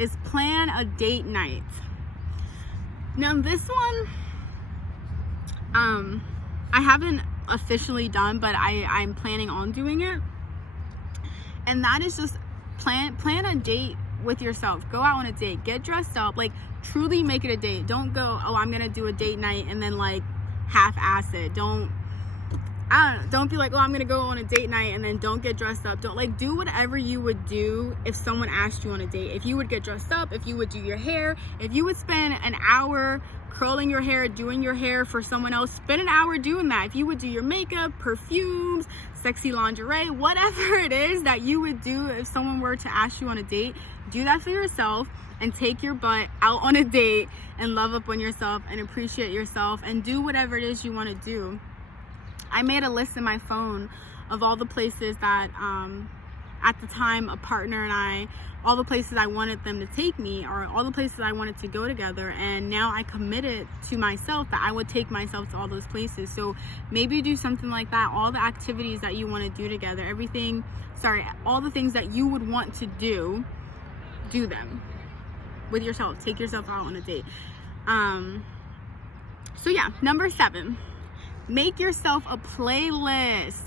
is plan a date night. Now this one, I haven't officially done, but I'm planning on doing it. And that is just plan a date with yourself. Go out on a date, get dressed up, like truly make it a date. Don't go, oh, I'm gonna do a date night and then like half-ass it. Don't be like, oh, I'm gonna go on a date night and then don't get dressed up. Don't, like, do whatever you would do if someone asked you on a date. If you would get dressed up, if you would do your hair, if you would spend an hour curling your hair, doing your hair for someone else, spend an hour doing that. If you would do your makeup, perfumes, sexy lingerie, whatever it is that you would do if someone were to ask you on a date, do that for yourself and take your butt out on a date and love up on yourself and appreciate yourself and do whatever it is you want to do. I made a list in my phone of all the places that at the time a partner and I, all the places I wanted them to take me, or all the places I wanted to go together, and now I committed to myself that I would take myself to all those places. So maybe do something like that. All the activities that you want to do together, all the things that you would want to do them with yourself. Take yourself out on a date. So yeah, number 7, make yourself a playlist.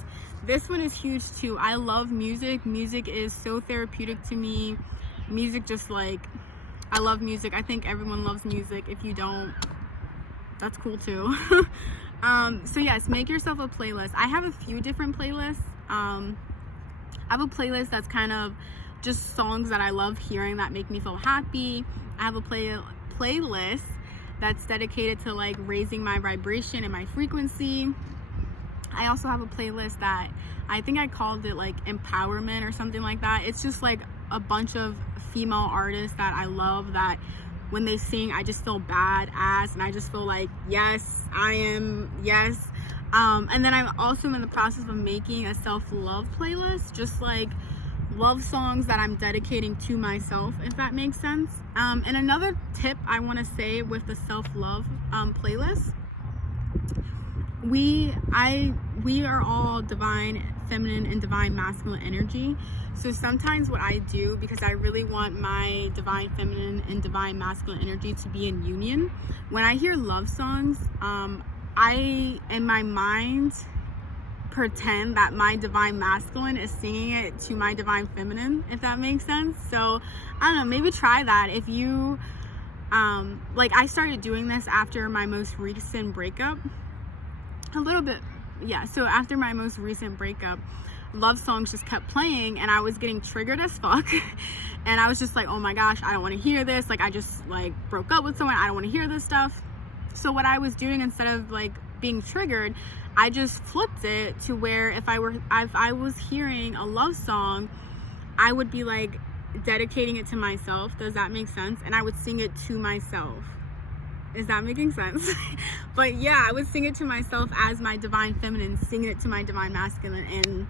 This one is huge too. I love music. Music is so therapeutic to me. Music, just like, I love music. I think everyone loves music. If you don't, that's cool too. So yes, make yourself a playlist. I have a few different playlists. I have a playlist that's kind of just songs that I love hearing that make me feel happy. I have a playlist that's dedicated to like raising my vibration and my frequency. I also have a playlist that I think I called it like empowerment or something like that. It's just like a bunch of female artists that I love, that when they sing I just feel badass and I just feel like, yes, I am, yes. And then I'm also in the process of making a self-love playlist, just like love songs that I'm dedicating to myself, if that makes sense. And another tip I want to say with the self-love playlist, we are all divine feminine and divine masculine energy. So sometimes what I do, because I really want my divine feminine and divine masculine energy to be in union, when I hear love songs, I in my mind pretend that my divine masculine is singing it to my divine feminine, if that makes sense. So I don't know, maybe try that. If you like, I started doing this after my most recent breakup, a little bit, yeah. So after my most recent breakup, love songs just kept playing and I was getting triggered as fuck. And I was just like, oh my gosh, I don't want to hear this. Like, I just like broke up with someone, I don't want to hear this stuff. So what I was doing, instead of like being triggered, I just flipped it to where if I was hearing a love song, I would be like dedicating it to myself. Does that make sense? And I would sing it to myself. Is that making sense? But yeah, I would sing it to myself as my divine feminine, singing it to my divine masculine. And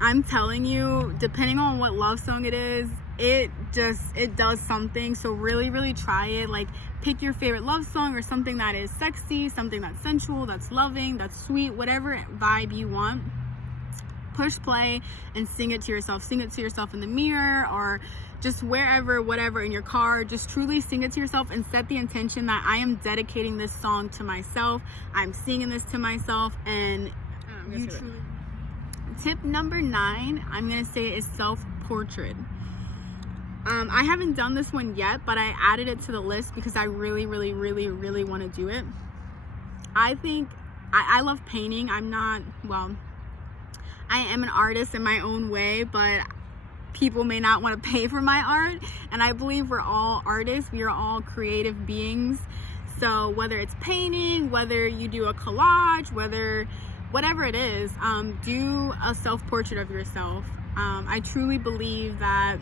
I'm telling you, depending on what love song it is, it does something. So really try it. Like, pick your favorite love song or something that is sexy, something that's sensual, that's loving, that's sweet, whatever vibe you want. Push play and sing it to yourself. Sing it to yourself in the mirror or just wherever, whatever, in your car. Just truly sing it to yourself and set the intention that I am dedicating this song to myself. I'm singing this to myself. And you truly. Tip number 9, I'm gonna say, is self-portrait. I haven't done this one yet, but I added it to the list because I really want to do it. I think I love painting. I am an artist in my own way, but people may not want to pay for my art. And I believe we're all artists. We are all creative beings. So whether it's painting, whether you do a collage, whatever it is, do a self-portrait of yourself. I truly believe that,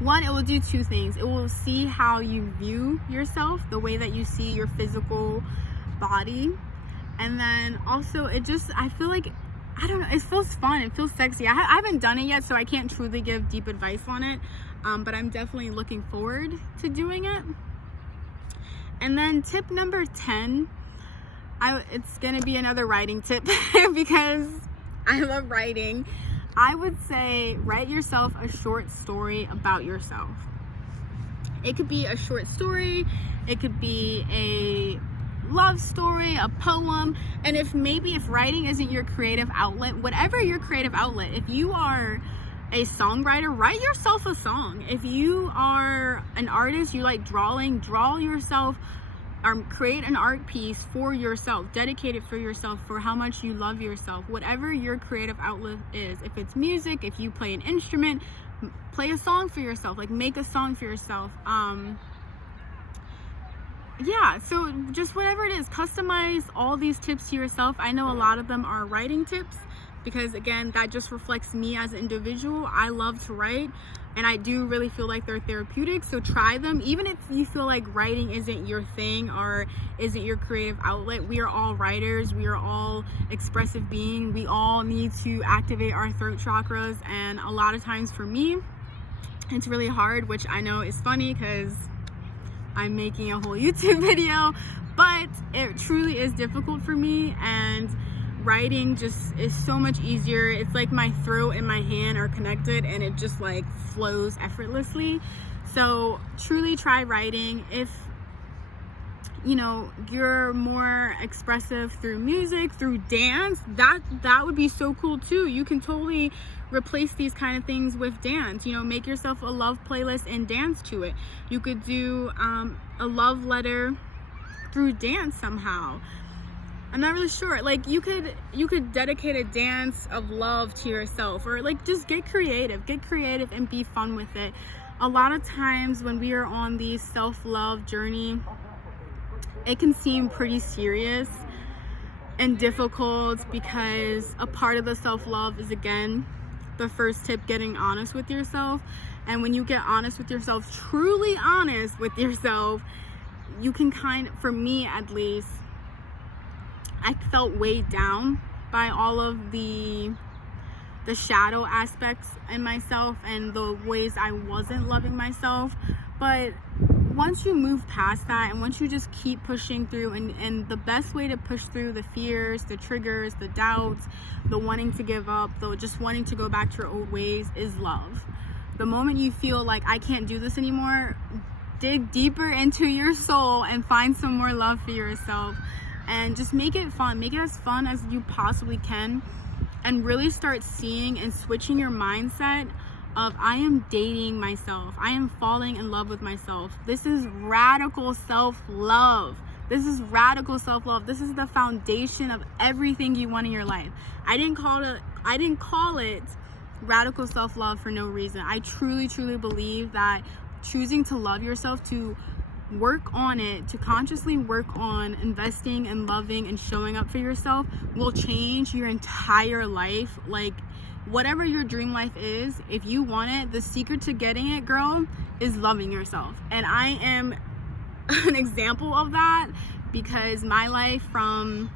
one, it will do 2 things. It will see how you view yourself, the way that you see your physical body. And then also, I feel like, I don't know, it feels fun, it feels sexy. I haven't done it yet, so I can't truly give deep advice on it, but I'm definitely looking forward to doing it. And then tip number 10, it's gonna be another writing tip because I love writing. I would say write yourself a short story about yourself. It could be a short story, it could be a love story, a poem. And if writing isn't your creative outlet, whatever your creative outlet, if you are a songwriter, write yourself a song. If you are an artist, you like drawing, draw yourself, or create an art piece for yourself, dedicate it for yourself, for how much you love yourself. Whatever your creative outlet is, if it's music, if you play an instrument, play a song for yourself, like make a song for yourself. Yeah, so just whatever it is, customize all these tips to yourself. I know a lot of them are writing tips, because again, that just reflects me as an individual. I love to write, and I do really feel like they're therapeutic. So try them, even if you feel like writing isn't your thing or isn't your creative outlet. We are all writers, we are all expressive beings. We all need to activate our throat chakras, and a lot of times for me, it's really hard, which I know is funny because I'm making a whole YouTube video, but it truly is difficult for me, and writing just is so much easier. It's like my throat and my hand are connected, and it just like flows effortlessly. So truly try writing. If you know you're more expressive through music, through dance, that would be so cool too. You can totally replace these kind of things with dance. You know, make yourself a love playlist and dance to it. You could do a love letter through dance somehow. I'm not really sure. Like you could dedicate a dance of love to yourself, or like just get creative and be fun with it. A lot of times when we are on the self-love journey, it can seem pretty serious and difficult, because a part of the self-love is, again, the first tip, getting honest with yourself. And when you get honest with yourself, truly honest with yourself, you can for me at least, I felt weighed down by all of the shadow aspects in myself and the ways I wasn't loving myself. But once you move past that, and once you just keep pushing through, and the best way to push through the fears, the triggers, the doubts, the wanting to give up, the just wanting to go back to your old ways, is love. The moment you feel like I can't do this anymore, dig deeper into your soul and find some more love for yourself, and just make it fun. Make it as fun as you possibly can, and really start seeing and switching your mindset of, I am dating myself, I am falling in love with myself. This is radical self-love. This is radical self-love. This is the foundation of everything you want in your life. I didn't call it radical self-love for no reason. I truly believe that choosing to love yourself, to work on it, to consciously work on investing and loving and showing up for yourself, will change your entire life. Like, whatever your dream life is, if you want it, the secret to getting it, girl, is loving yourself. And I am an example of that, because my life from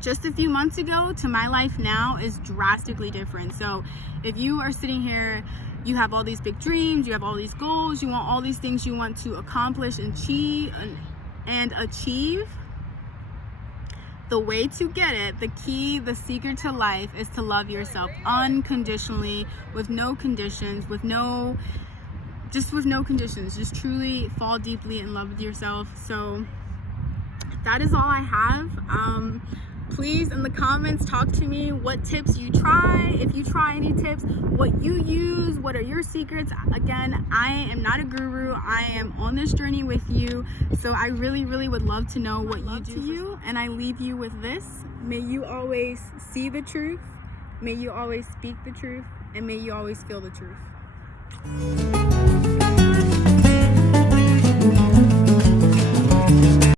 just a few months ago to my life now is drastically different. So if you are sitting here, you have all these big dreams, you have all these goals, you want all these things you want to accomplish and achieve, the way to get it, the key, the secret to life, is to love yourself unconditionally, with no conditions, with no conditions. Just truly fall deeply in love with yourself. So that is all I have. Please, in the comments, talk to me what tips you try, if you try any tips, what you use, what are your secrets. Again, I am not a guru. I am on this journey with you, so I really would love to know what you do. And I leave you with this: may you always see the truth, may you always speak the truth, and may you always feel the truth.